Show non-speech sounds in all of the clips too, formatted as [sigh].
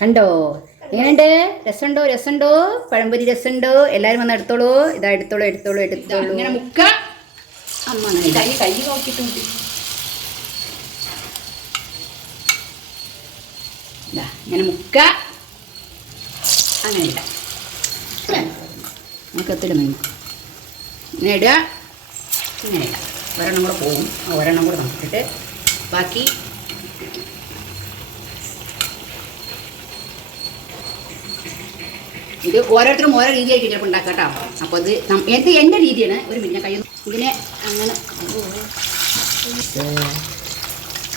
കണ്ടോ? എങ്ങനെയുണ്ട്? രസമുണ്ടോ? രസമുണ്ടോ? പഴംപൊരി രസമുണ്ടോ? എല്ലാവരും വന്ന് എടുത്തോളൂ. ഇതാ എടുത്തോളൂ എടുത്തോളൂ എടുത്തോളൂ. ഇങ്ങനെ മുക്ക. അമ്മ. കൈ കൈ നോക്കിയിട്ടുണ്ട് ഇങ്ങനെ മുക്ക. അങ്ങനെ ഇടാം. ഇല്ലേ? നമുക്ക് ഒത്തിരി മീൻ? ഇങ്ങനെ ഇടുക. ഇങ്ങനെ ഇടാം. ഒരെണ്ണം കൂടെ പോകും ഒരെണ്ണം കൂടെ നോക്കിയിട്ട് ബാക്കി ഇത് ഓരോരുത്തരും ഓരോ രീതിയായിരിക്കും ചിലപ്പോൾ ഉണ്ടാക്കാം കേട്ടോ. അപ്പോൾ ഇത് നം- എന്റെ രീതിയാണ്. ഒരു മിനിറ്റ് കയ്യിൽ ഇതിനെ അങ്ങനെ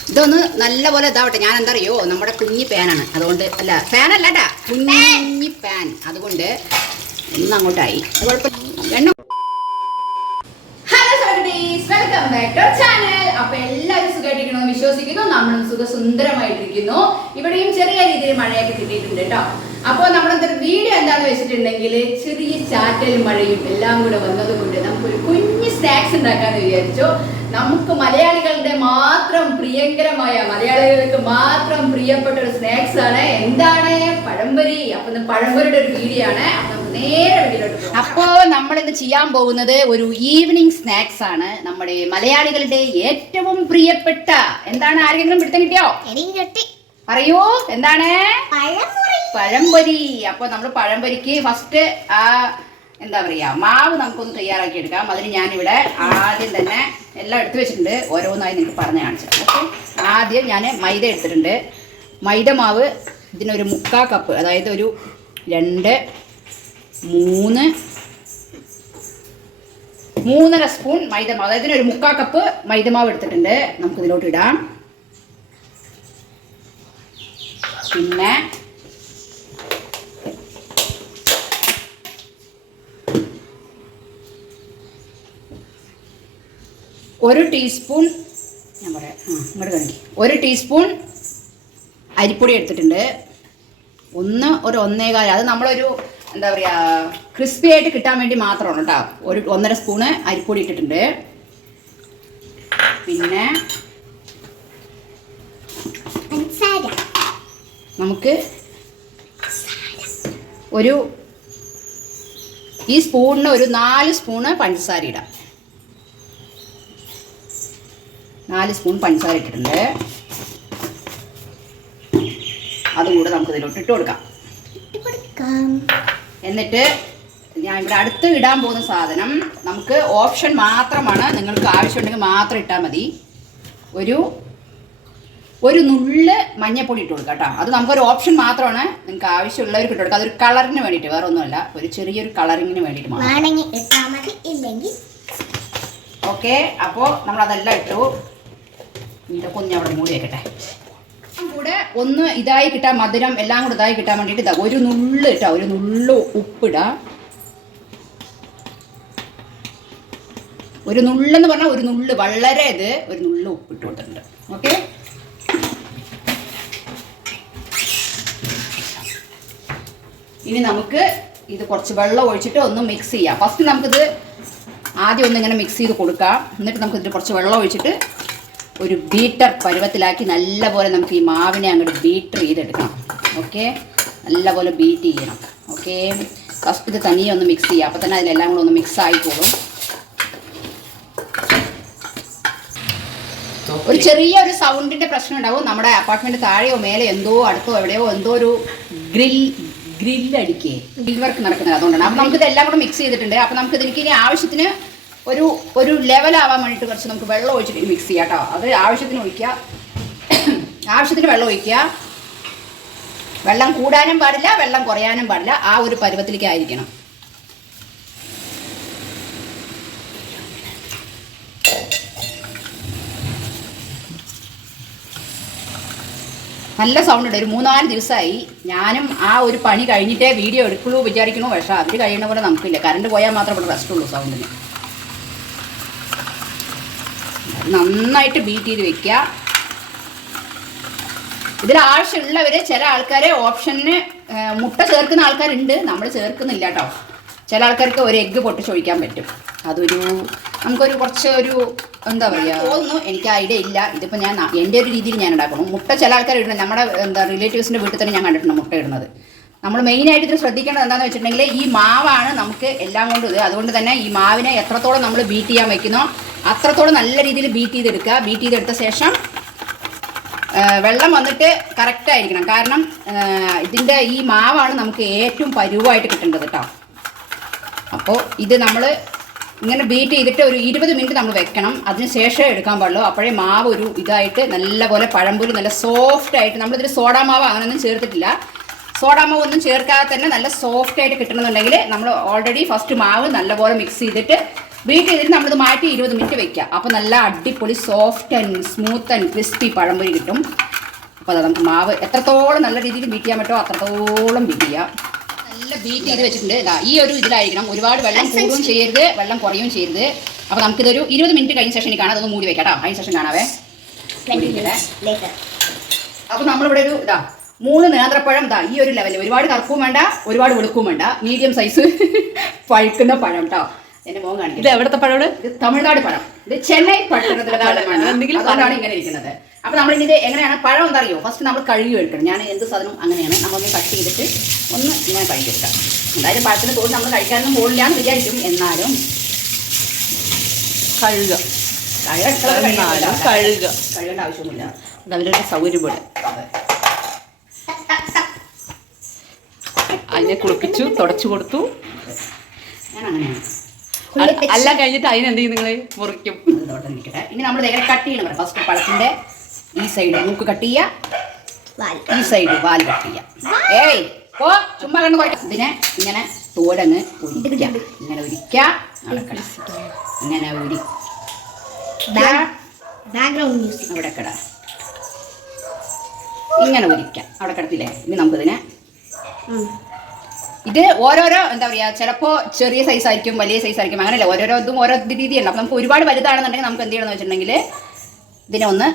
ഇതൊന്ന് നല്ലപോലെ ഇതാവട്ടെ. ഞാൻ എന്താ അറിയോ? നമ്മുടെ കുഞ്ഞി പാനാണ് അതുകൊണ്ട് അല്ല ഫാനല്ല കുഞ്ഞി പാൻ അതുകൊണ്ട് ഒന്ന് അങ്ങോട്ടായി. കുഴപ്പമില്ല hello welcome back to channel വിശ്വസിക്കുന്നു നമ്മളും സുഖസുന്ദരമായിട്ടിരിക്കുന്നു. ഇവിടെയും ചെറിയ രീതിയിൽ മഴയൊക്കെ കിട്ടിയിട്ടുണ്ട് കേട്ടോ. അപ്പോൾ നമ്മുടെ വീഡിയോ എന്താണെന്ന് വെച്ചിട്ടുണ്ടെങ്കിൽ ചെറിയ ചാറ്റലും മഴയും എല്ലാം കൂടെ വന്നതുകൊണ്ട് നമുക്കൊരു കുഞ്ഞു സ്നാക്സ് ഉണ്ടാക്കാന്ന് വിചാരിച്ചു. നമുക്ക് മലയാളികളുടെ മാത്രം പ്രിയങ്കരമായ മലയാളികൾക്ക് മാത്രം പ്രിയപ്പെട്ട ഒരു സ്നാക്സ് ആണ്. എന്താണ്? പഴംപൊരി. അപ്പൊ പഴംപൊരിയുടെ ഒരു വീഡിയോ ആണ്. നേരെ അപ്പോ നമ്മൾ ഇന്ന് ചെയ്യാൻ പോകുന്നത് ഒരു ഈവനിങ് സ്നാക്സ് ആണ്. നമ്മുടെ മലയാളികളുടെ ഏറ്റവും പ്രിയപ്പെട്ട എന്താണ് ആരെങ്കിലും പിടുത്തം കിട്ടിയോ? പറയൂ എന്താണ്? പഴംപൊരി. അപ്പൊ നമ്മൾ പഴംപൊരിക്ക് ഫസ്റ്റ് ആ എന്താ പറയാ മാവ് നമുക്കൊന്ന് തയ്യാറാക്കി എടുക്കാം. അതിന് ഞാനിവിടെ ആദ്യം തന്നെ എല്ലാം എടുത്തു വെച്ചിട്ടുണ്ട്. ഓരോന്നായി നിങ്ങൾക്ക് പറഞ്ഞു കാണിച്ചു ആദ്യം ഞാൻ മൈദ എടുത്തിട്ടുണ്ട്. മൈദ മാവ് ഇതിനൊരു മുക്കാ കപ്പ് അതായത് ഒരു രണ്ട് മൂന്ന്. മൂന്നര സ്പൂൺ മൈദമാവ്. അതായത് ഒരു മുക്കാ കപ്പ് മൈദമാവ് എടുത്തിട്ടുണ്ട്. നമുക്ക് ഇതിലോട്ട് ഇടാം. പിന്നെ ഒരു ടീസ്പൂൺ ഞാൻ പറയാം. ഇങ്ങോട്ട് കാണിക്കും. ഒരു ടീസ്പൂൺ അരിപ്പൊടി എടുത്തിട്ടുണ്ട്. ഒന്ന് ഒരു ഒന്നേകാൽ. അത് നമ്മളൊരു എന്താ പറയുക ക്രിസ്പി ആയിട്ട് കിട്ടാൻ വേണ്ടി മാത്രമാണ് കേട്ടോ. ഒരു ഒന്നര സ്പൂണ് അരിപ്പൊടി ഇട്ടിട്ടുണ്ട്. പിന്നെ നമുക്ക് ഒരു ഈ സ്പൂണിന് ഒരു നാല് സ്പൂണ് പഞ്ചസാര ഇടാം. നാല് സ്പൂൺ പഞ്ചസാര ഇട്ടിട്ടുണ്ട്. അതുകൂടെ നമുക്ക് ഇതിലോട്ട് ഇട്ട് കൊടുക്കാം. എന്നിട്ട് ഞാൻ ഇവിടെ അടുത്ത് ഇടാൻ പോകുന്ന സാധനം നമുക്ക് ഓപ്ഷൻ മാത്രമാണ്. നിങ്ങൾക്ക് ആവശ്യമുണ്ടെങ്കിൽ മാത്രം ഇട്ടാൽ മതി. ഒരു ഒരു നുള്ള് മഞ്ഞപ്പൊടി ഇട്ട് കൊടുക്കാം കേട്ടോ. അത് നമുക്കൊരു ഓപ്ഷൻ മാത്രമാണ്. നിങ്ങൾക്ക് ആവശ്യമുള്ളവർക്ക് ഇട്ട് കൊടുക്കാം. അതൊരു കളറിന് വേണ്ടിയിട്ട് വേറെ ഒന്നുമല്ല. ഒരു ചെറിയൊരു കളറിങ്ങിന് വേണ്ടിയിട്ട് മാത്രം. ഓക്കെ. അപ്പോൾ നമ്മളതെല്ലാം ഇട്ടു. ഇതൊക്കെ ഒന്ന് അവിടെ മൂടി വെക്കട്ടെ. കൂടെ ഒന്ന് ഇതായി കിട്ടാൻ മധുരം എല്ലാം കൂടെ ഇതായി കിട്ടാൻ വേണ്ടിയിട്ട് ഇതാ ഒരു നുള്ള് ഇട്ടാ ഒരു നുള്ള് ഉപ്പിട. ഒരു നുള്ളെന്ന് പറഞ്ഞാൽ ഒരു നുള്ള് വളരെ ഇത് ഒരു നുള്ള് ഉപ്പിട്ട് കൊടുത്തിട്ടുണ്ട് ഓക്കെ? ഇനി നമുക്ക് ഇത് കുറച്ച് വെള്ളം ഒഴിച്ചിട്ട് ഒന്ന് മിക്സ് ചെയ്യാം. ഫസ്റ്റ് നമുക്കിത് ആദ്യം ഒന്ന് ഇങ്ങനെ മിക്സ് ചെയ്ത് കൊടുക്കാം. എന്നിട്ട് നമുക്ക് ഇതിൽ കുറച്ച് വെള്ളം ഒഴിച്ചിട്ട് ഒരു ബീറ്റർ പരുവത്തിലാക്കി നല്ലപോലെ നമുക്ക് ഈ മാവിനെ അങ്ങോട്ട് ബീറ്റർ ചെയ്തെടുക്കണം ഓക്കെ? നല്ലപോലെ ബീറ്റ് ചെയ്യണം. ഓക്കെ? ഫസ്റ്റ് ഇത് തനിയെ ഒന്ന് മിക്സ് ചെയ്യാം. അപ്പോൾ തന്നെ അതിലെല്ലാം കൂടെ ഒന്ന് മിക്സ് ആയിക്കോളും. ഒരു ചെറിയ ഒരു സൗണ്ടിന്റെ പ്രശ്നം ഉണ്ടാവും. നമ്മുടെ അപ്പാർട്ട്മെന്റ് താഴെയോ മേലെ എന്തോ അടുത്തോ എവിടെയോ എന്തോ ഒരു ഗ്രിൽ ഗ്രില്ലടിക്കേ ഗ്രിൽ വർക്ക് നടക്കുന്നത് അതുകൊണ്ടാണ്. അപ്പം നമുക്ക് ഇതെല്ലാം കൂടെ മിക്സ് ചെയ്തിട്ടുണ്ട്. അപ്പം നമുക്ക് ഇതിലേക്ക് ഇനി ആവശ്യത്തിന് ഒരു ഒരു ലെവലാവാൻ വേണ്ടിയിട്ട് കുറച്ച് നമുക്ക് വെള്ളം ഒഴിച്ചിട്ട് മിക്സ് ചെയ്യാം കേട്ടോ അത് ആവശ്യത്തിന് ഒഴിക്കുക. ആവശ്യത്തിന് വെള്ളം ഒഴിക്കുക. വെള്ളം കൂടാനും പാടില്ല വെള്ളം കുറയാനും പാടില്ല. ആ ഒരു പരുവത്തിലേക്ക് ആയിരിക്കണം. നല്ല സൗണ്ട് ഉണ്ട്. ഒരു മൂന്നാൽ ദിവസമായി ഞാനും ആ ഒരു പണി കഴിഞ്ഞിട്ടേ വീഡിയോ എടുക്കുള്ളൂ വിചാരിക്കണു പക്ഷേ അവർ കഴിയുന്ന പോലെ നമുക്കില്ല. കറണ്ട് പോയാൽ മാത്രമേ റെസ്റ്റ് ഉള്ളൂ സൗണ്ടിന് നന്നായിട്ട് ബീറ്റ് ചെയ്ത് വെക്കുക. ഇതിൽ ആവശ്യമുള്ളവർ ചില ആൾക്കാരെ ഓപ്ഷന് മുട്ട ചേർക്കുന്ന ആൾക്കാരുണ്ട്. നമ്മൾ ചേർക്കുന്നില്ല കേട്ടോ ചില ആൾക്കാർക്ക് ഒരു എഗ്ഗ് പൊട്ടിച്ചൊഴിക്കാൻ പറ്റും. അതൊരു നമുക്കൊരു കുറച്ച് ഒരു എന്താ പറയുക തോന്നുന്നു എനിക്ക് ഐഡിയ ഇല്ല. ഇതിപ്പോൾ ഞാൻ എന്റെ ഒരു രീതിയിൽ ഞാൻ ഉണ്ടാക്കണം മുട്ട ചില ആൾക്കാർ ഇടുന്നത് നമ്മുടെ എന്താ റിലേറ്റീവ്സിന്റെ വീട്ടിൽ തന്നെ ഞാൻ കണ്ടിട്ടുണ്ട് മുട്ട ഇടുന്നത്. നമ്മൾ മെയിനായിട്ട് ഇത് ശ്രദ്ധിക്കേണ്ടത് എന്താണെന്ന് വെച്ചിട്ടുണ്ടെങ്കിൽ ഈ മാവാണ് നമുക്ക് എല്ലാം കൊണ്ടും ഇത്. അതുകൊണ്ട് തന്നെ ഈ മാവിനെ എത്രത്തോളം നമ്മൾ ബീറ്റ് ചെയ്യാൻ വെക്കുന്നോ അത്രത്തോളം നല്ല രീതിയിൽ ബീറ്റ് ചെയ്തെടുക്കുക. ബീറ്റ് ചെയ്തെടുത്ത ശേഷം വെള്ളം വന്നിട്ട് കറക്റ്റ് ആയിരിക്കണം. കാരണം ഇതിന്റെ ഈ മാവാണ് നമുക്ക് ഏറ്റവും പരുവായിട്ട് കിട്ടേണ്ടത് കേട്ടോ അപ്പോൾ ഇത് നമ്മൾ ഇങ്ങനെ ബീറ്റ് ചെയ്തിട്ട് ഒരു ഇരുപത് മിനിറ്റ് നമ്മൾ വെക്കണം. അതിന് ശേഷമേ എടുക്കാൻ പാടുള്ളൂ. അപ്പോഴേ മാവ് ഒരു ഇതായിട്ട് നല്ലപോലെ പഴംപൊരി നല്ല സോഫ്റ്റ് ആയിട്ട് നമ്മളിതിൽ സോഡാ മാവ് അങ്ങനെയൊന്നും ചേർത്തിട്ടില്ല. സോഡാ മാവ് ഒന്നും ചേർക്കാതെ തന്നെ നല്ല സോഫ്റ്റ് ആയിട്ട് കിട്ടണമെന്നുണ്ടെങ്കിൽ നമ്മൾ ഓൾറെഡി ഫസ്റ്റ് മാവ് നല്ലപോലെ മിക്സ് ചെയ്തിട്ട് ബീറ്റ് ചെയ്തിട്ട് നമ്മളിത് മാറ്റി ഇരുപത് മിനിറ്റ് വെക്കുക അപ്പോൾ നല്ല അടിപൊളി soft and smooth and crispy pazhampori കിട്ടും. അപ്പോൾ അത് നമുക്ക് മാവ് എത്രത്തോളം നല്ല രീതിയിൽ ബീറ്റ് ചെയ്യാൻ പറ്റുമോ അത്രത്തോളം ബീറ്റ് ചെയ്യാം. നല്ല ബീറ്റ് ചെയ്ത് വെച്ചിട്ടുണ്ട്. ഇതാ ഈ ഒരു ഇതിലായിരിക്കണം. ഒരുപാട് വെള്ളം കൂടുകയും ചെയ്യരുത്. വെള്ളം കുറയുകയും ചെയ്യരുത്. അപ്പോൾ നമുക്കിതൊരു ഇരുപത് മിനിറ്റ് കഴിഞ്ഞ ശേഷം കാണാം. അതൊന്ന് മൂടി വെക്കാം കേട്ടോ. കഴിഞ്ഞ ശേഷം കാണാവേ. അപ്പോൾ നമ്മളിവിടെ ഒരു ഇതാ മൂന്ന് നേന്ത്രപ്പഴം ഇതാ ഈ ഒരു ലെവലിൽ ഒരുപാട് കറുപ്പും വേണ്ട ഒരുപാട് വെളുക്കും വേണ്ട. മീഡിയം സൈസ് [laughs] പഴുക്കുന്ന പഴം കേട്ടോ എന്റെ മോൻ ഇത് കാണിക്കുന്നത് എവിടത്തെ പഴമാണ് ഇത് തമിഴ്നാട് പഴം. ഇത് ചെന്നൈ എന്തെങ്കിലും അതുകൊണ്ടാണ് ഇങ്ങനെ ഇരിക്കുന്നത്. അപ്പൊ നമ്മൾ ഇതിന്റെ എങ്ങനെയാണ്? പഴം എന്താ അറിയോ ഫസ്റ്റ് നമ്മൾ കഴുകി എടുക്കണം. ഞാൻ എന്ത് സാധനം അങ്ങനെയാണ്. നമ്മളൊന്ന് കട്ട് ചെയ്തിട്ട് ഒന്ന് ഇങ്ങനെ കഴുകിയെടുക്കാം എന്തായാലും പഴത്തിന് തോന്നി നമ്മൾ കഴിക്കാനൊന്നും പോകില്ല എന്ന് വിചാരിക്കും. എന്നാലും കഴുകുക കഴുകേണ്ട എന്നാലും കഴുകുക കഴുകേണ്ട ആവശ്യമൊന്നുമില്ല. അത് അവരുടെ സൗകര്യം പോലെ അതിനെ കുളിപ്പിച്ചു തുടച്ചു കൊടുത്തു. ഞാൻ അങ്ങനെയാണ്. അല്ല കഴിഞ്ഞിട്ട് അതിനെന്ത് ചെയ്യും നിങ്ങൾ? മുറിക്കും. നിൽക്കട്ടെ. ഇനി നമ്മൾ നേരെ കട്ട് ചെയ്യണം ഫസ്റ്റ് പഴത്തിന്റെ ഈ സൈഡ് മൂക്ക് കട്ട് ചെയ്യുക ഈ സൈഡ് വാൽ കട്ട് ചെയ്യുക ഏയ് ഓ ചുമ്മാ കണ്ണു കുറയ്ക്കാം ഇതിനെ ഇങ്ങനെ തോടങ്ങ് ഉരിക്കുക ഇങ്ങനെ നടക്കണം ഇങ്ങനെ ഉരി ബാക്ക്ഗ്രൗണ്ട് മ്യൂസിക് അവിടെ കിട. ഇങ്ങനെ ഒരിക്കാം അവിടെ കിടത്തില്ലേ? ഇനി നമുക്കിതിനെ ഇത് ഓരോരോ എന്താ പറയാ ചിലപ്പോ ചെറിയ സൈസ് ആയിരിക്കും വലിയ സൈസ് ആയിരിക്കും അങ്ങനെയല്ല. ഓരോരോ ഇതും ഓരോ രീതിയുണ്ട് അപ്പൊ നമുക്ക് ഒരുപാട് വലുതാണെന്നുണ്ടെങ്കിൽ നമുക്ക് എന്ത് ചെയ്യണം എന്ന് വെച്ചിട്ടുണ്ടെങ്കിൽ ഇതിനെ ഒന്ന്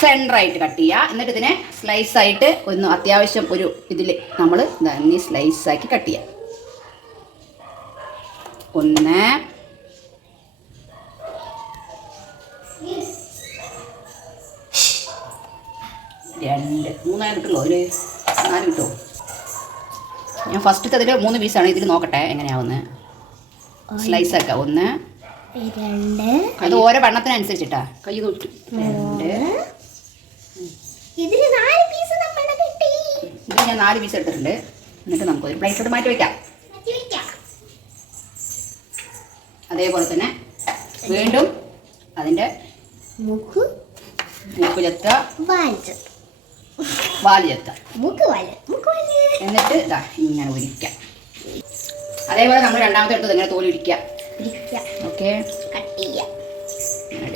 സെന്റർ ആയിട്ട് കട്ട് ചെയ്യുക എന്നിട്ട് ഇതിനെ സ്ലൈസ് ആയിട്ട് ഒന്ന് അത്യാവശ്യം ഒരു ഇതിൽ നമ്മൾ ഇനി സ്ലൈസ് ആക്കി കട്ട് ചെയ്യുക ഒന്ന്. രണ്ട്. മൂന്നായിട്ടുള്ളൂ ഞാൻ ഫസ്റ്റത്തെ അതിൽ മൂന്ന് പീസാണ് ഇതിൽ നോക്കട്ടെ എങ്ങനെയാവുന്നത് സ്ലൈസ് ആക്കുക ഒന്ന്. രണ്ട്. അത് ഓരോ വണ്ണത്തിനനുസരിച്ചിട്ടാ. കൈ തൊട്ട് രണ്ട്. ഇതിന് നാല് പീസ് ഞാൻ നാല് പീസ് എടുത്തിട്ടുണ്ട്. എന്നിട്ട് നമുക്ക് ഒരു പ്ലേറ്റോട്ട് മാറ്റി വയ്ക്കാം അതേപോലെ തന്നെ വീണ്ടും അതിന്റെ മൂക്ക് മൂക്ക് ചെത്ത വാൽ വാൽ ചെത്ത മുക്ക് വാൽ മുക്ക് വാൽ. എന്നിട്ട് ഇതാ ഇങ്ങനെ ഉരിക്കാം. അതേപോലെ നമ്മൾ രണ്ടാമത്തെ എടുത്തത് ഇങ്ങനെ തോലി ഇരിക്കാം ഓക്കെ. കട്ട് ചെയ്യാം ഇങ്ങനെ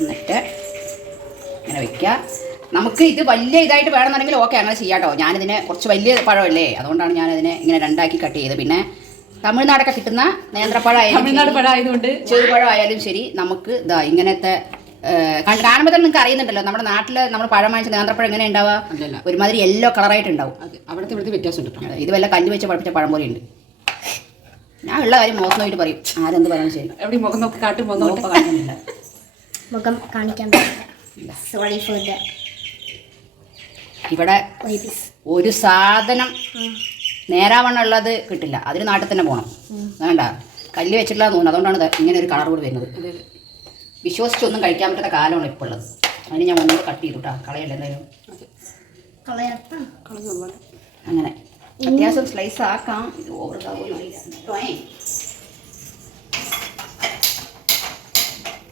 എന്നിട്ട് ഇങ്ങനെ വെക്കുക. നമുക്ക് ഇത് വലിയ ഇതായിട്ട് വേണമെന്നുണ്ടെങ്കിൽ ഓക്കെ അങ്ങനെ ചെയ്യാം കേട്ടോ ഞാനിതിനെ കുറച്ച് വലിയ പഴമല്ലേ? അതുകൊണ്ടാണ് ഞാനതിനെ ഇങ്ങനെ രണ്ടാക്കി കട്ട് ചെയ്തത്. പിന്നെ തമിഴ്നാടൊക്കെ കിട്ടുന്ന നേന്ത്രപ്പഴം ആയാലും തമിഴ്നാട് പഴമായതുകൊണ്ട് പഴം ആയതുകൊണ്ട് ചെറുപഴം ആയാലും ശരി. നമുക്ക് ഇതാ ഇങ്ങനത്തെ കാണുമ്പോൾ തന്നെ നിങ്ങൾക്ക് അറിയുന്നുണ്ടല്ലോ. നമ്മുടെ നാട്ടിൽ നമ്മൾ പഴം വാങ്ങിച്ച നേന്ത്രപ്പഴം എങ്ങനെ ഉണ്ടാവുക? അല്ലല്ല. ഒരുമാതിരി യെല്ലോ കളറായിട്ട് ഉണ്ടാവും. അതെ. അവിടുത്തെ ഇവിടുത്തെ വ്യത്യാസം ഉണ്ട് ഇത് വല്ല കല്ല് വെച്ച് പഠിപ്പിച്ച പഴം പോലെ ഉണ്ട്. ഞാൻ ഉള്ള കാര്യം മോസ് നോക്കിയിട്ട് പറയും. ആരെന്ത് പറയാൻ ശരി എവിടെ മുഖം നോക്കി കാട്ടി മുഖം നോക്കി കാണിക്കുന്നില്ല മുഖം കാണിക്കാൻ പറ്റില്ല. സോറി ഫോർ ദ ഇവിടെ ഒരു സാധനം നേരാവണ്ണം ഉള്ളത് നേരാവണ്ണുള്ളത് കിട്ടില്ല. അതിന് നാട്ടിൽ തന്നെ പോകണം വേണ്ട. കല്ല് വെച്ചിട്ടില്ല തോന്നുന്നു. അതുകൊണ്ടാണ് ഇങ്ങനെ ഒരു കളർ കൂടി വരുന്നത്. വിശ്വസിച്ചൊന്നും കഴിക്കാൻ പറ്റാത്ത കാലമാണ് ഇപ്പോൾ ഉള്ളത് അതിന് ഞാൻ ഒന്നുകൂടെ കട്ട് ചെയ്തു കേട്ടോ കളയല്ല എന്തായാലും? അങ്ങനെ. അത്യാവശ്യം സ്ലൈസ് ആക്കാം. ഇത് ഓവർ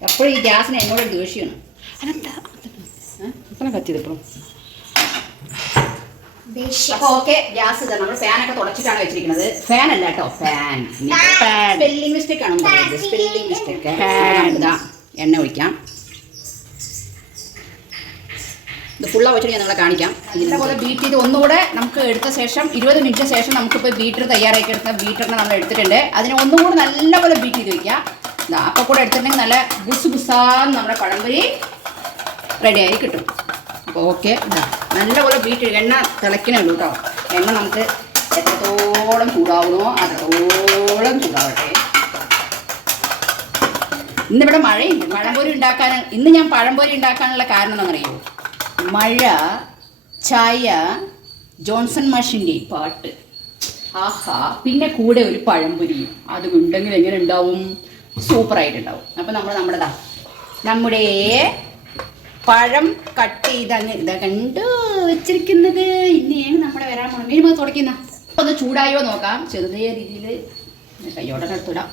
എപ്പോഴും ഈ ഗ്യാസിന് എന്നോട് ദേഷ്യമാണ്. അതെന്താ? കത്തിയത് ദേഷ്യം. അപ്പൊ ഓക്കെ ഗ്യാസ് ഇതാ. നമ്മൾ ഫാനൊക്കെ തുടച്ചിട്ടാണ് വെച്ചിരിക്കുന്നത്. ഫാൻ അല്ല കേട്ടോ ഫാൻ സ്പെല്ലിംഗ് മിസ്റ്റേക്ക് ആണ് സ്പെല്ലിംഗ് മിസ്റ്റേക്ക് ഇതാ. എണ്ണ ഒഴിക്കാം. ഇത് ഫുള്ള വെച്ചിട്ട് ഞാൻ നിങ്ങളെ കാണിക്കാം. ഇതേപോലെ ബീറ്റ് ചെയ്ത് ഒന്നുകൂടെ നമുക്ക് എടുത്ത ശേഷം ഇരുപത് മിനിറ്റിന് ശേഷം നമുക്കിപ്പോൾ ബീറ്റർ തയ്യാറാക്കി എടുത്ത ബീറ്ററിനെ നമ്മൾ എടുത്തിട്ടുണ്ട്. അതിനെ ഒന്നുകൂടെ നല്ലപോലെ ബീറ്റ് ചെയ്ത് വയ്ക്കാം അപ്പോൾ കൂടെ എടുത്തിട്ടുണ്ടെങ്കിൽ നല്ല ബുസ് ബുസാന്ന് നമ്മുടെ പഴംപൊരി റെഡിയായി കിട്ടും. അപ്പോൾ ഓക്കെ ഇതാ നല്ലപോലെ ബീറ്റ് എണ്ണ തിളക്കണേ ഉള്ളൂ കേട്ടോ എണ്ണ നമുക്ക് എത്രത്തോളം ചൂടാവുമോ അത്രത്തോളം ചൂടാവട്ടെ. ഇന്നിവിടെ മഴയുണ്ട് പഴംപൊരി ഉണ്ടാക്കാൻ ഇന്ന് ഞാൻ പഴംപൊരി ഉണ്ടാക്കാനുള്ള കാരണം എന്താണെന്നറിയോ? മഴ ചായ ജോൺസൺ മാഷിന്റെ പാട്ട്. ആഹാ. പിന്നെ കൂടെ ഒരു പഴംപൊരിയും അത് ഉണ്ടെങ്കിൽ എങ്ങനെ ഉണ്ടാവും? സൂപ്പറായിട്ടുണ്ടാവും. അപ്പം നമ്മൾ നമ്മുടെതാ നമ്മുടെ പഴം കട്ട് ചെയ്ത് അങ്ങ് ഇതാ കണ്ടു വെച്ചിരിക്കുന്നത്? ഇനിയാണ് നമ്മുടെ വരാൻ പോകണം മീനുമ്പോൾ തുടക്കുന്ന ഒന്ന് ചൂടായോ നോക്കാം. ചെറിയ രീതിയിൽ കയ്യോടെ എടുത്തിടാം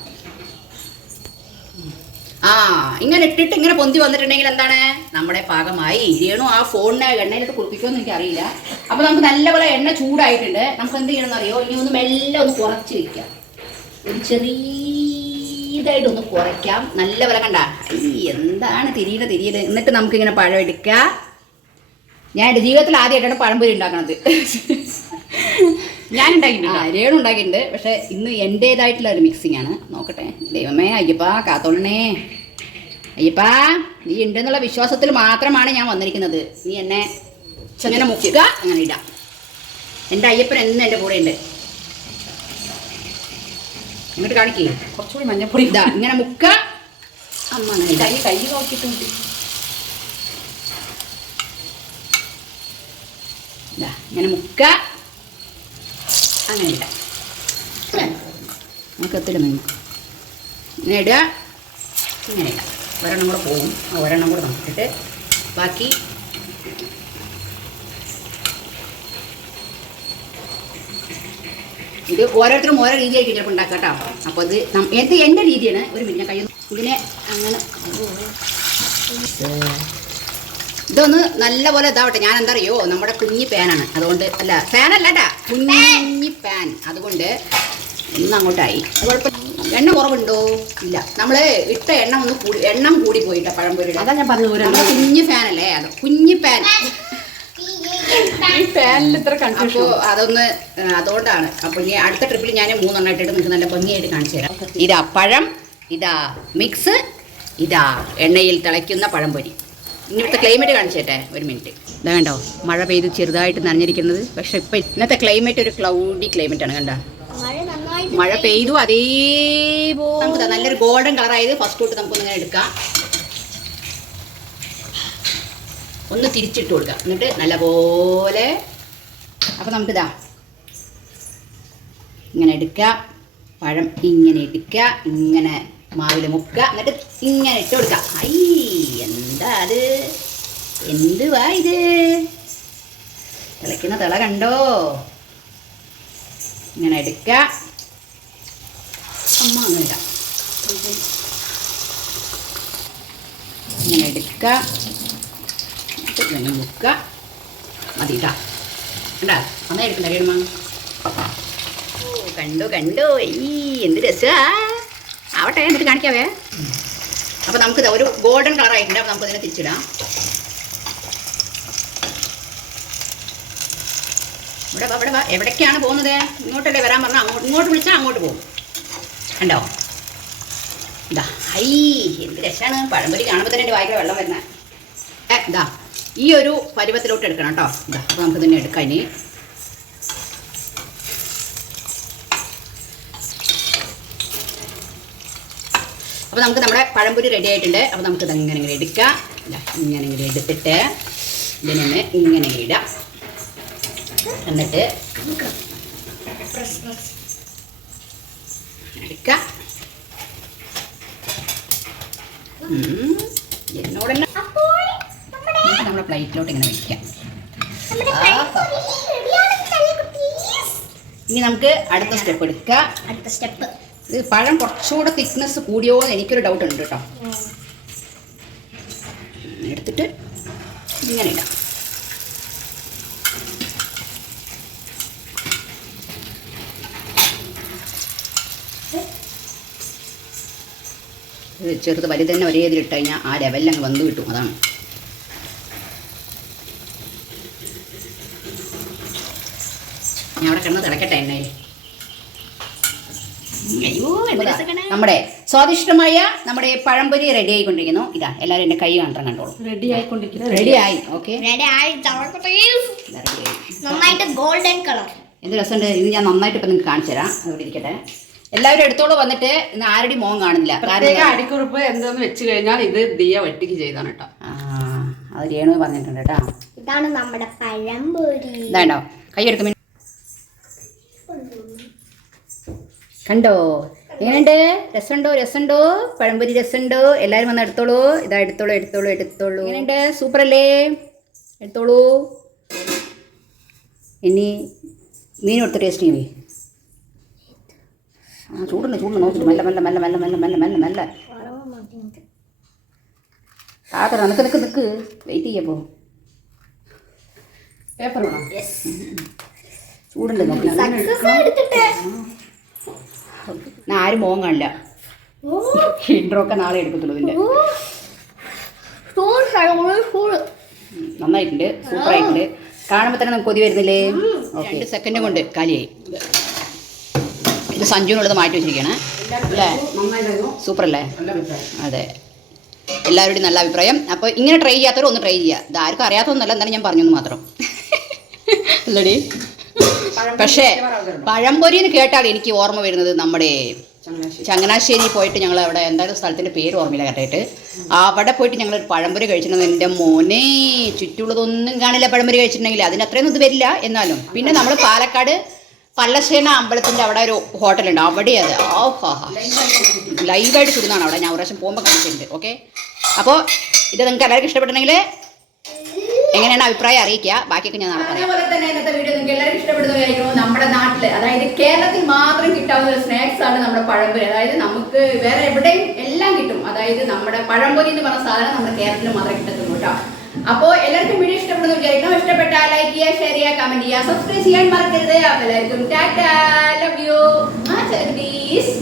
ആ ഇങ്ങനെ ഇട്ടിട്ട് ഇങ്ങനെ പൊന്തി വന്നിട്ടുണ്ടെങ്കിൽ എന്താണ്? നമ്മുടെ പാകമായി. രേണു ആ ഫോണിനെ എണ്ണയിലിട്ട് കുളിപ്പിക്കുമെന്ന് എനിക്കറിയില്ല. അപ്പോൾ നമുക്ക് നല്ലപോലെ എണ്ണ ചൂടായിട്ടുണ്ട്. നമുക്ക് എന്ത് ചെയ്യണമെന്ന് അറിയോ ഇനി ഒന്ന് മെല്ലെ ഒന്ന് കുറച്ച് വെക്കാം ഒരു ചെറിയതായിട്ട് ഒന്ന് കുറയ്ക്കാം. നല്ലപോലെ കണ്ട. ഈ എന്താണ് തിരിയുന്ന തിരിയുന്നത് എന്നിട്ട് നമുക്ക് ഇങ്ങനെ പഴം എടുക്കാം. ഞാൻ എന്റെ ജീവിതത്തിൽ ആദ്യമായിട്ടാണ് പഴംപൊരി ഉണ്ടാക്കണത്. ഞാൻ ഉണ്ടാക്കിയിട്ടുണ്ട് രേണു ഉണ്ടാക്കിയിട്ടുണ്ട്. പക്ഷെ ഇന്ന് എന്റേതായിട്ടുള്ള ഒരു മിക്സിംഗ് ആണ്. നോക്കട്ടെ. ദൈവമേ അയ്യപ്പാ കാത്തോളണേ. അയ്യപ്പാ നീ ഉണ്ടെന്നുള്ള വിശ്വാസത്തിൽ മാത്രമാണ് ഞാൻ വന്നിരിക്കുന്നത്. നീ എന്നെ ഇങ്ങനെ മുക്കുക അങ്ങനെ ഇടാം. എന്റെ അയ്യപ്പൻ എന്നും എന്റെ കൂടെ ഉണ്ട്. ഇങ്ങോട്ട് കാണിക്കേ. കുറച്ചുകൂടി മഞ്ഞപ്പൊടി. ഇതാ ഇങ്ങനെ മുക്ക. അമ്മ അങ്ങനെ കൈ കൈ നോക്കിയിട്ടുണ്ട്. ഇതാ ഇങ്ങനെ മുക്ക. അങ്ങനെ ഇടാം. നമുക്ക് എത്തില്ല ഇങ്ങനെ ഇടുക. ഇങ്ങനെ ഇടാം. ഒരെണ്ണം കൂടെ പോകും. ഒരെണ്ണം കൂടെ നമുക്കിട്ട് ബാക്കി ഇത് ഓരോരുത്തരും ഓരോ രീതിയായിട്ട് ചിലപ്പോൾ ഉണ്ടാക്കാം അപ്പോൾ ഇത് എന്ത് എന്റെ രീതിയാണ്? ഒരു മിനിഞ്ഞ കൈ ഇതിനെ അങ്ങനെ ഇതൊന്ന് നല്ലപോലെ ഇതാവട്ടെ. ഞാൻ എന്താ അറിയോ നമ്മുടെ കുഞ്ഞി പാനാണ്. അതുകൊണ്ട് അല്ല ഫാനല്ല കേട്ടാ കുഞ്ഞി പാൻ. അതുകൊണ്ട് ഒന്ന് അങ്ങോട്ടായി അത് കുഴപ്പം എണ്ണ കുറവുണ്ടോ? ഇല്ല. നമ്മൾ ഇട്ട എണ്ണ ഒന്ന് കൂടി എണ്ണം കൂടി പോയിട്ട പഴംപൊരിയുടെ അതാ ഞാൻ പറഞ്ഞു നമ്മുടെ കുഞ്ഞു ഫാനല്ലേ അത്? കുഞ്ഞി ഫാൻ. ഈ ഇത്ര അപ്പോൾ അതൊന്ന് അതുകൊണ്ടാണ്. അപ്പോൾ ഇനി അടുത്ത ട്രിപ്പിൽ ഞാൻ മൂന്നെണ്ണായിട്ട് നിങ്ങൾക്ക് നല്ല ഭംഗിയായിട്ട് കാണിച്ചു തരാം. ഇതാ പഴം ഇതാ മിക്സ് ഇതാ എണ്ണയിൽ തിളയ്ക്കുന്ന പഴംപൊരി ഇനി ഇവിടുത്തെ ക്ലൈമറ്റ് കാണിച്ചു തരട്ടെ ഒരു മിനിറ്റ് ഇതാ കണ്ടോ മഴ പെയ്ത് ചെറുതായിട്ട് നനഞ്ഞിരിക്കുന്നത്. പക്ഷെ ഇപ്പം ഇന്നത്തെ ക്ലൈമറ്റ് ഒരു ക്ലൗഡി ക്ലൈമറ്റ് ആണ് കണ്ടോ? മഴ പെയ്തു അതേപോലെ നമുക്ക് നല്ലൊരു ഗോൾഡൻ കളറായത് ഫസ്റ്റ് തൊട്ട് നമുക്കൊന്ന് ഇങ്ങനെ എടുക്കാം. ഒന്ന് തിരിച്ചിട്ട് കൊടുക്കാം. എന്നിട്ട് നല്ലപോലെ നമുക്ക് ഇതാ ഇങ്ങനെ എടുക്കുക പഴം ഇങ്ങനെ എടുക്കുക ഇങ്ങനെ മാവിൽ മുക്കുക എന്നിട്ട് ഇങ്ങനെ ഇട്ട് കൊടുക്കുക ഐ എന്താ അത്? എന്തുവാ ഇത്? തിളയ്ക്കുന്ന തിള കണ്ടോ? ഇങ്ങനെ എടുക്കുക. അമ്മ അങ്ങനെ ഇടാം ഇങ്ങനെ എടുക്കുക ഇങ്ങനെ മുക്കുക. മതി ഇട്ടാ കണ്ടാ? അന്നേ എടുക്കണ്ട ഓ കണ്ടു കണ്ടു. ഈ എന്ത് രസാ. ആവട്ടെ എന്നിട്ട് കാണിക്കാവേ. അപ്പോൾ നമുക്ക് ഒരു ഗോൾഡൻ കളർ ആയിട്ടുണ്ട്. അപ്പോൾ നമുക്ക് ഇതിനെ തിരിച്ചിടാം. ഇവിടെ ഇവിടെ. എവിടേക്കാണ് പോകുന്നത്? ഇങ്ങോട്ടല്ലേ വരാൻ പറഞ്ഞാൽ അങ്ങോട്ട് ഇങ്ങോട്ട് വിളിച്ചാൽ അങ്ങോട്ട് പോകും. കണ്ടോ? ഇതാ ഐ എന്ത് രസമാണ് പഴംപൊരി കാണുമ്പോൾ തന്നെ എന്റെ വായിക്കൽ വെള്ളം വരുന്നത് ഏ ഇതാ ഈ ഒരു പരുവത്തിലോട്ട് എടുക്കണം കേട്ടോ. ഇതാ അപ്പോൾ നമുക്ക് തന്നെ എടുക്കാം ഇനി. അപ്പോൾ നമുക്ക് നമ്മുടെ പഴംപൊരി റെഡി ആയിട്ടുണ്ട്. അപ്പോൾ നമുക്ക് ഇത് ഇങ്ങനെ ഇങ്ങനെ എടുക്കാം. ഇങ്ങനെ ഇങ്ങനെ എടുത്തിട്ട് ഇങ്ങനെ ഇങ്ങനെ ഇടാം. എന്നിട്ട് എടുക്കാം. എന്നോട് തന്നെ നമ്മുടെ പ്ലേറ്റിലോട്ട് ഇങ്ങനെ വെക്കാം. ഇനി നമുക്ക് അടുത്ത സ്റ്റെപ്പ് എടുക്കാം. അടുത്ത സ്റ്റെപ്പ്. ഇത് പഴം കുറച്ചുകൂടെ തിക്നെസ് കൂടിയോ എന്ന് എനിക്കൊരു ഡൗട്ട് ഉണ്ട് കേട്ടോ എടുത്തിട്ട് ഇങ്ങനെ ഇടാം. ഇത് ചെറുത് വലുത് തന്നെ ഒരേ ഇതിലിട്ട് കഴിഞ്ഞാൽ ആ ലെവലിൽ അങ്ങ് വന്നു കിട്ടും അതാണ്. ഞാൻ അവിടെ കിടന്ന് തിളക്കട്ടെ എണ്ണയിൽ. നമ്മുടെ സ്വാദിഷ്ടമായ നമ്മുടെ പഴംപൊരി റെഡി ആയിക്കൊണ്ടിരിക്കുന്നു. ഇതാ എല്ലാവരും എന്റെ കൈ കണ്ടാൻ കണ്ടോളൂ. റെഡി ആയിക്കൊണ്ടിരിക്കുന്നു. റെഡി ആയി ഓക്കെ നന്നായിട്ട് ഗോൾഡൻ കളർ എന്ത് രസമുണ്ട്? ഇത് ഞാൻ നന്നായിട്ട് ഇപ്പം നിങ്ങൾക്ക് കാണിച്ചു തരാം അവിടെ ഇരിക്കട്ടെ. എല്ലാവരും എടുത്തോണ്ട് വന്നിട്ട് ഇന്ന് ആരുടെയും മോൻ കാണുന്നില്ല. പ്രത്യേക അടിക്കുറിപ്പ് എന്താന്ന് വെച്ച് കഴിഞ്ഞാൽ ഇത് ദിയ വെട്ടിക്ക് ചെയ്താണ് കേട്ടോ. ആ അത് രേണു പറഞ്ഞിട്ടുണ്ട് കേട്ടോ. ഇതാണ് നമ്മുടെ പഴംപൊരി. ഇതാണ്ടോ? കൈ എടുക്കും കണ്ടോ? എങ്ങനെയുണ്ട്? രസമുണ്ടോ? രസമുണ്ടോ? പഴംപൊരി രസമുണ്ടോ? എല്ലാവരും വന്ന് എടുത്തോളൂ. ഇതാ എടുത്തോളൂ എടുത്തോളൂ എടുത്തോളൂ. എങ്ങനെയുണ്ട്? സൂപ്പർ അല്ലേ എടുത്തോളൂ. ഇനി മീൻ കൊടുത്ത് ടേസ്റ്റ് ചെയ്യേ ആ ചൂടുണ്ട് ചൂടുണ്ട് നോക്കിട്ട് മെല്ലെ മെല്ലെ മെല്ലെ മെല്ലെ മെല്ലെ മെല്ലെ മെല്ലെ മെല്ലെ. താത്തറ നിനക്ക് നിക്ക്. നിൽക്ക് വെയിറ്റ് ചെയ്യപ്പോ പേപ്പർ വേണം? ചൂടുണ്ട് നോക്കി. ഞാൻ ആരും മോൻ കാണില്ല. ഇൻട്രോ ഒക്കെ നാളെ എടുക്കത്തുള്ളൂ ഉം, നന്നായിട്ടുണ്ട് സൂപ്പർ ആയിട്ടുണ്ട്. കാണുമ്പോൾ തന്നെ നമുക്ക് കൊതി വരുന്നില്ലേ? രണ്ട് സെക്കൻഡ് കൊണ്ട് കാലിയായി. ഇത് സഞ്ജുവിനുള്ളത് മാറ്റി വെച്ചിരിക്കുകയാണ് അല്ലേ? സൂപ്പർ അല്ലേ അതെ. എല്ലാവരുടെയും നല്ല അഭിപ്രായം. അപ്പോൾ ഇങ്ങനെ ട്രൈ ചെയ്യാത്തവർ ഒന്ന് ട്രൈ ചെയ്യുക ഇത് ആർക്കും അറിയാത്തൊന്നുമല്ല എന്നാലും ഞാൻ പറഞ്ഞെന്ന് മാത്രം. അല്ലടി. പക്ഷേ പഴംപൊരി എന്ന് കേട്ടാൽ എനിക്ക് ഓർമ്മ വരുന്നത് നമ്മുടെ ചങ്ങനാശ്ശേരി പോയിട്ട് ഞങ്ങൾ അവിടെ എന്തായാലും സ്ഥലത്തിന്റെ പേര് ഓർമ്മയില്ല കറക്റ്റായിട്ട്. അവിടെ പോയിട്ട് ഞങ്ങൾ പഴംപൊരി കഴിച്ചിട്ടുണ്ടെങ്കിൽ എന്റെ മോനെ ചുറ്റുള്ളതൊന്നും കാണില്ല പഴംപൊരി കഴിച്ചിട്ടുണ്ടെങ്കിൽ. അതിന് അത്രയൊന്നും ഇത് വരില്ല എന്നാലും. പിന്നെ നമ്മൾ പാലക്കാട് പല്ലശ്ശേന അമ്പലത്തിന്റെ അവിടെ ഒരു ഹോട്ടലുണ്ട്. അവിടെ അത് ലൈവായിട്ട് ചുടുന്നതാണ് അവിടെ. ഞാൻ ഒരു പ്രാവശ്യം പോകുമ്പോൾ കണ്ടിട്ടുണ്ട് ഓക്കെ അപ്പോൾ ഇത് നിങ്ങൾക്ക് എല്ലാവർക്കും ഇഷ്ടപ്പെട്ടിട്ടുണ്ടെങ്കിൽ എങ്ങനെയാണ് അഭിപ്രായം അറിയിക്കുക. ബാക്കിയൊക്കെ ഞാൻ അതേപോലെ തന്നെ ഇന്നത്തെ വീഡിയോ നിങ്ങൾക്ക് എല്ലാവർക്കും ഇഷ്ടപ്പെടുന്നതായിരിക്കും. നമ്മുടെ നാട്ടിൽ അതായത് കേരളത്തിൽ മാത്രം കിട്ടാവുന്ന ഒരു സ്നാക്സ് ആണ് നമ്മുടെ പഴംപൊരി. അതായത് നമുക്ക് വേറെ എവിടെയും എല്ലാം കിട്ടും. അതായത് നമ്മുടെ പഴംപൊരി എന്ന് പറഞ്ഞ സാധനം നമ്മുടെ കേരളത്തിൽ മാത്രമേ കിട്ടത്തുള്ളൂ കേട്ടോ. അപ്പോൾ എല്ലാവർക്കും വീഡിയോ ഇഷ്ടപ്പെടുന്നു വിചാരിക്കണം ഇഷ്ടപ്പെട്ടാൽ ലൈക്ക് ചെയ്യുക ഷെയർ ചെയ്യുക കമന്റ് ചെയ്യുക. സബ്സ്ക്രൈബ് ചെയ്യാൻ മറക്കരുത്. അപ്പോൾ എല്ലാവർക്കും ടാറ്റാ. Love you please